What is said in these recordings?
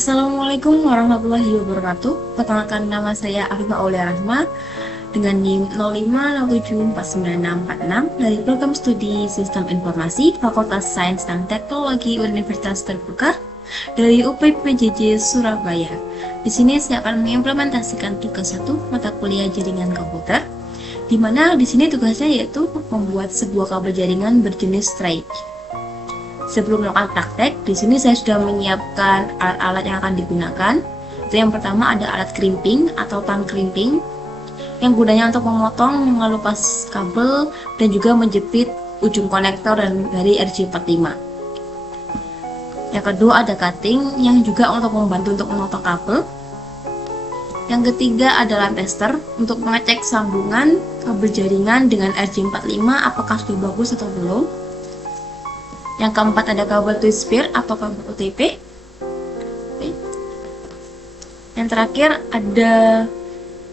Assalamualaikum warahmatullahi wabarakatuh. Perkenalkan, nama saya Afifah Aulia Rahma dengan NIM 0507494646 dari Program Studi Sistem Informasi Fakultas Sains dan Teknologi Universitas Terbuka dari UPPJJ Surabaya. Di sini saya akan mengimplementasikan tugas 1 mata kuliah jaringan komputer, di mana di sini tugasnya yaitu membuat sebuah kabel jaringan berjenis straight. Sebelum melakukan praktek, di sini saya sudah menyiapkan alat-alat yang akan digunakan. Itu yang pertama ada alat crimping atau tang crimping, yang gunanya untuk memotong, mengelupas kabel, dan juga menjepit ujung konektor dari RJ45. Yang kedua ada cutting, yang juga untuk membantu untuk memotong kabel. Yang ketiga adalah tester untuk mengecek sambungan kabel jaringan dengan RJ45 apakah sudah bagus atau belum. Yang keempat ada kabel twist pair atau kabel OTP. Yang terakhir ada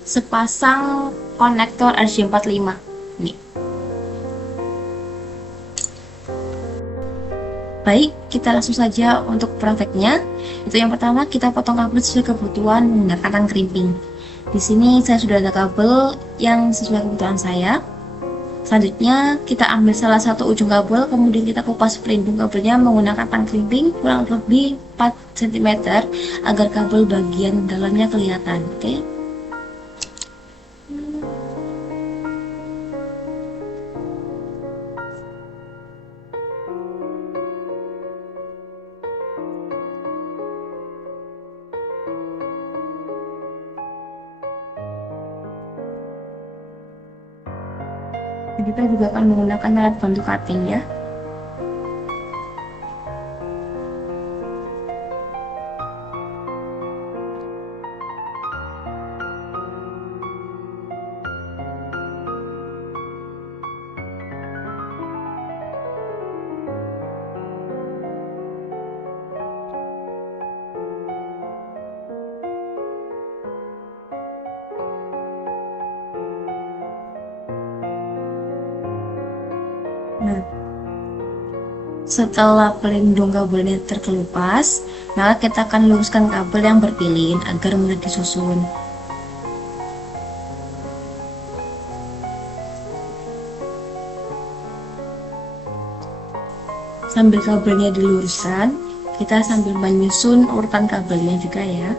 sepasang konektor RJ45. Nih. Baik, kita langsung saja untuk prakteknya. Itu yang pertama, kita potong kabel sesuai kebutuhan menggunakan tang crimping. Di sini saya sudah ada kabel yang sesuai kebutuhan saya. Selanjutnya kita ambil salah satu ujung kabel, kemudian kita kupas pelindung kabelnya menggunakan tang crimping kurang lebih 4 cm agar kabel bagian dalamnya kelihatan. Oke. Kita juga akan menggunakan alat bantu cutting ya. Nah, setelah pelindung kabelnya terkelupas, maka kita akan luruskan kabel yang berpilin agar mudah disusun. Sambil kabelnya diluruskan, kita sambil menyusun urutan kabelnya juga ya.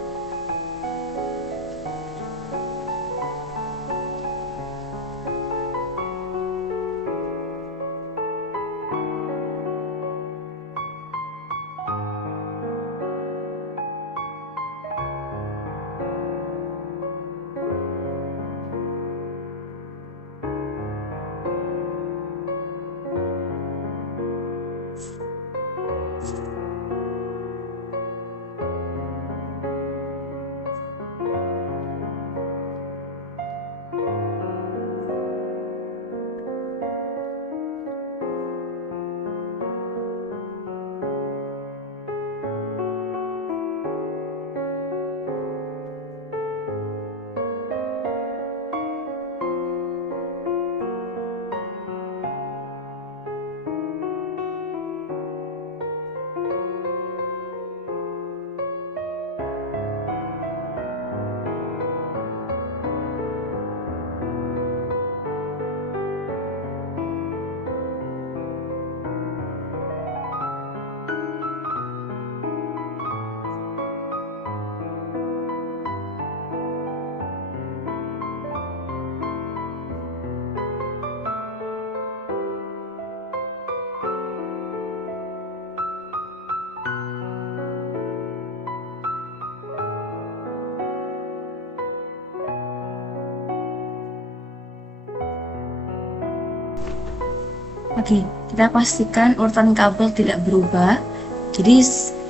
Oke, kita pastikan urutan kabel tidak berubah. Jadi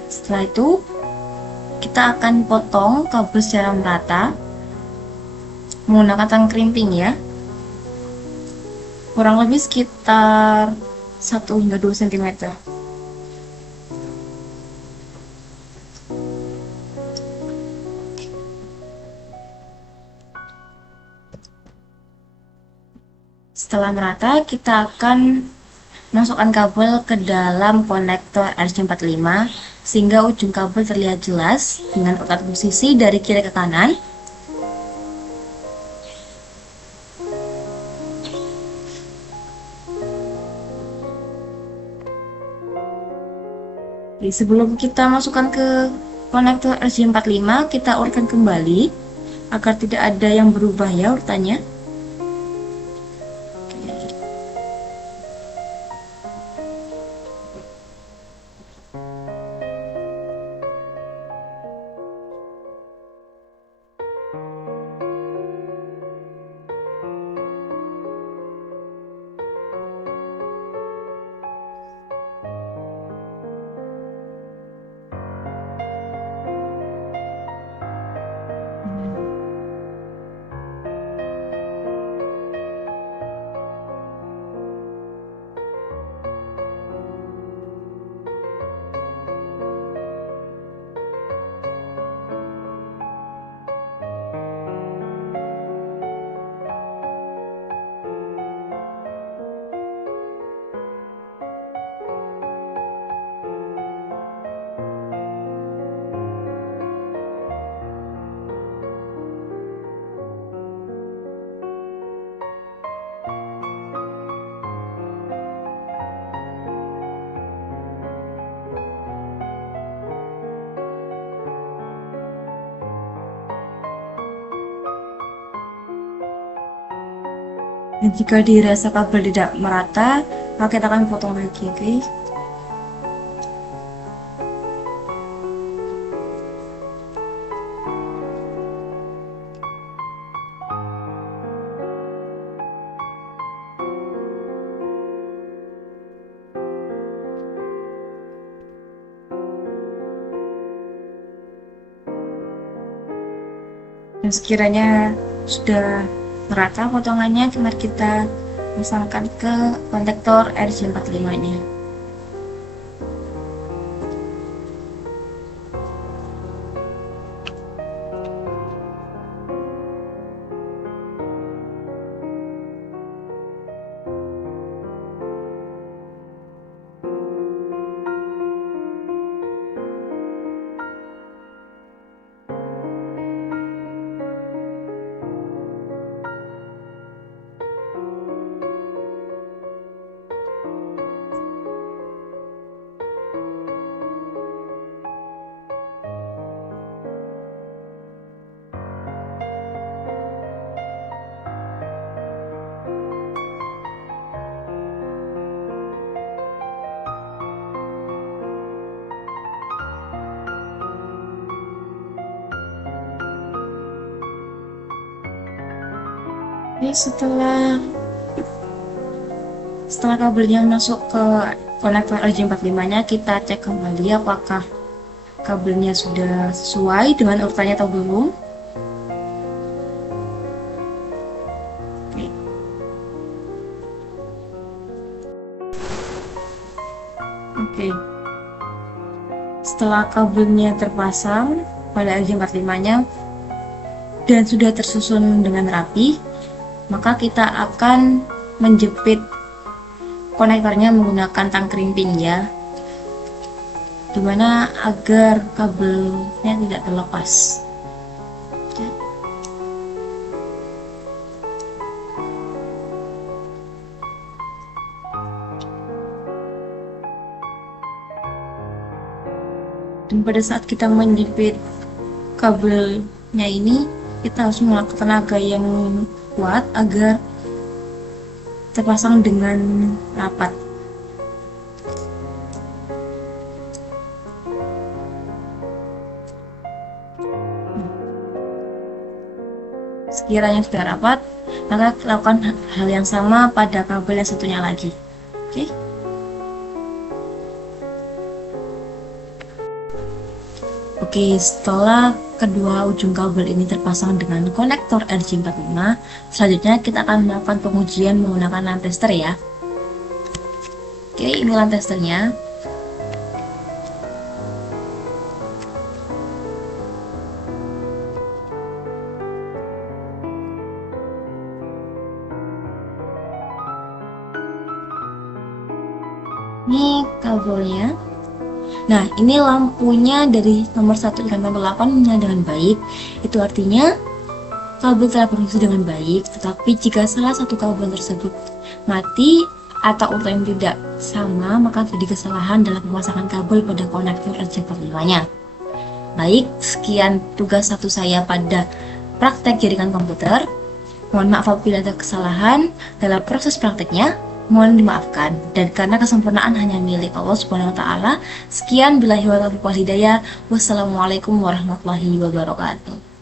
setelah itu kita akan potong kabel secara merata menggunakan tang crimping ya. Kurang lebih sekitar 1 hingga 2 cm. Setelah merata, kita akan masukkan kabel ke dalam konektor RJ45 sehingga ujung kabel terlihat jelas dengan urutan posisi dari kiri ke kanan. Jadi, sebelum kita masukkan ke konektor RJ45, kita urutkan kembali agar tidak ada yang berubah ya urutannya. Dan jika dirasa kabel tidak merata, maka kita akan potong lagi, oke? Dan sekiranya sudah merata potongannya, mari kita pasangkan ke konektor RJ45 nya. Ini setelah kabelnya masuk ke konektor RJ45 nya, kita cek kembali apakah kabelnya sudah sesuai dengan urutannya atau belum. Oke. Setelah kabelnya terpasang pada RJ45 nya dan sudah tersusun dengan rapi, maka kita akan menjepit konektornya menggunakan tang krimping ya, dimana agar kabelnya tidak terlepas. Dan pada saat kita menjepit kabelnya ini, kita harus melakukan tenaga yang kuat agar terpasang dengan rapat. Sekiranya sudah rapat, maka lakukan hal yang sama pada kabel yang satunya lagi. Oke. Oke, setelah kedua ujung kabel ini terpasang dengan konektor RJ45, selanjutnya kita akan melakukan pengujian menggunakan line tester ya. Oke, ini line testernya. Ini kabelnya. Nah, ini lampunya dari nomor 1 dan nomor 8 menyala dengan baik. Itu artinya kabel telah berfungsi dengan baik, tetapi jika salah satu kabel tersebut mati atau utuh yang tidak sama, maka terjadi kesalahan dalam pemasangan kabel pada konektor RJ45 nya. Baik, sekian tugas satu saya pada praktek jaringan komputer. Mohon maaf apabila ada kesalahan dalam proses prakteknya. Mohon dimaafkan, dan karena kesempurnaan hanya milik Allah Subhanahu wa taala. Sekian, billahi wa taufiq wal hidayah. Wassalamualaikum warahmatullahi wabarakatuh.